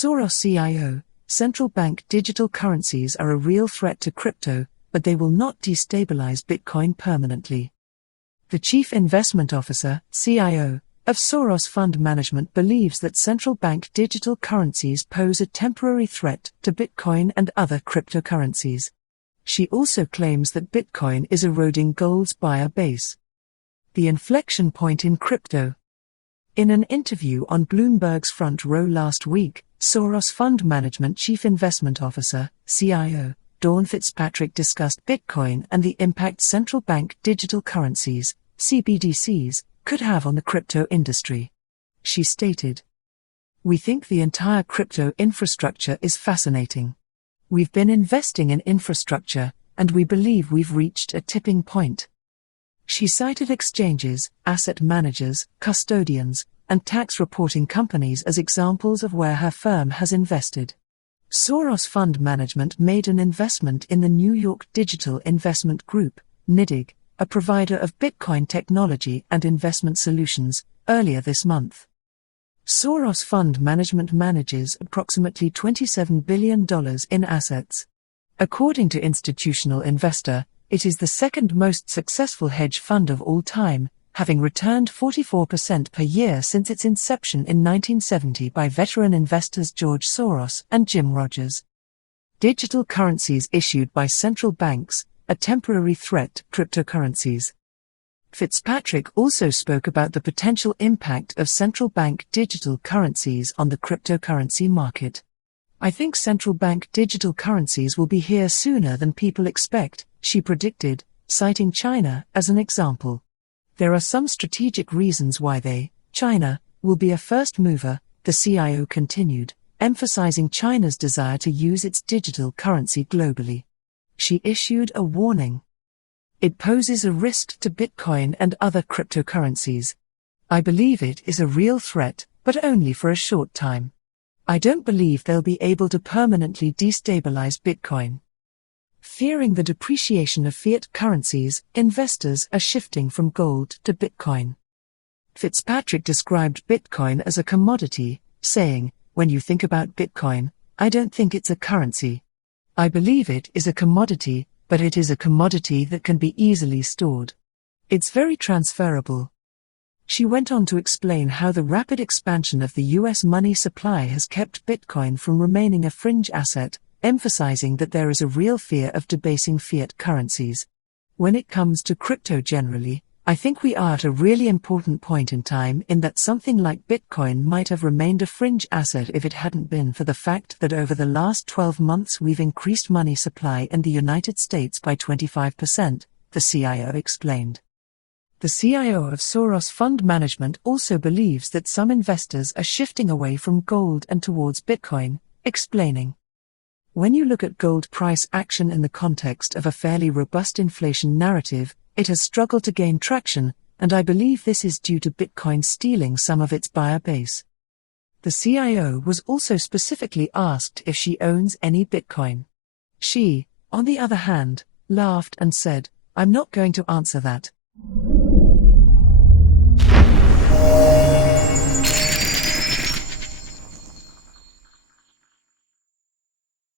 Soros CIO, central bank digital currencies are a real threat to crypto, but they will not destabilize Bitcoin permanently. The Chief Investment Officer, CIO, of Soros Fund Management believes that central bank digital currencies pose a temporary threat to Bitcoin and other cryptocurrencies. She also claims that Bitcoin is eroding gold's buyer base. The inflection point in crypto. In an interview on Bloomberg's Front Row last week, Soros Fund Management Chief Investment Officer, CIO, Dawn Fitzpatrick discussed Bitcoin and the impact central bank digital currencies, CBDCs, could have on the crypto industry. She stated, "We think the entire crypto infrastructure is fascinating. We've been investing in infrastructure, and we believe we've reached a tipping point." She cited exchanges, asset managers, custodians, and tax reporting companies as examples of where her firm has invested. Soros Fund Management made an investment in the New York Digital Investment Group, NYDIG, a provider of Bitcoin technology and investment solutions, earlier this month. Soros Fund Management manages approximately $27 billion in assets. According to Institutional Investor, it is the second most successful hedge fund of all time, having returned 44% per year since its inception in 1970 by veteran investors George Soros and Jim Rogers. Digital currencies issued by central banks, a temporary threat to cryptocurrencies. Fitzpatrick also spoke about the potential impact of central bank digital currencies on the cryptocurrency market. "I think central bank digital currencies will be here sooner than people expect," she predicted, citing China as an example. "There are some strategic reasons why China, will be a first mover," the CIO continued, emphasizing China's desire to use its digital currency globally. She issued a warning. "It poses a risk to Bitcoin and other cryptocurrencies. I believe it is a real threat, but only for a short time. I don't believe they'll be able to permanently destabilize Bitcoin." Fearing the depreciation of fiat currencies, investors are shifting from gold to Bitcoin. Fitzpatrick described Bitcoin as a commodity, saying, "When you think about Bitcoin, I don't think it's a currency. I believe it is a commodity, but it is a commodity that can be easily stored. It's very transferable." She went on to explain how the rapid expansion of the US money supply has kept Bitcoin from remaining a fringe asset, emphasizing that there is a real fear of debasing fiat currencies. "When it comes to crypto generally, I think we are at a really important point in time in that something like Bitcoin might have remained a fringe asset if it hadn't been for the fact that over the last 12 months we've increased money supply in the United States by 25%, the CIO explained. The CIO of Soros Fund Management also believes that some investors are shifting away from gold and towards Bitcoin, explaining, "When you look at gold price action in the context of a fairly robust inflation narrative, it has struggled to gain traction, and I believe this is due to Bitcoin stealing some of its buyer base." The CIO was also specifically asked if she owns any Bitcoin. She, on the other hand, laughed and said, "I'm not going to answer that."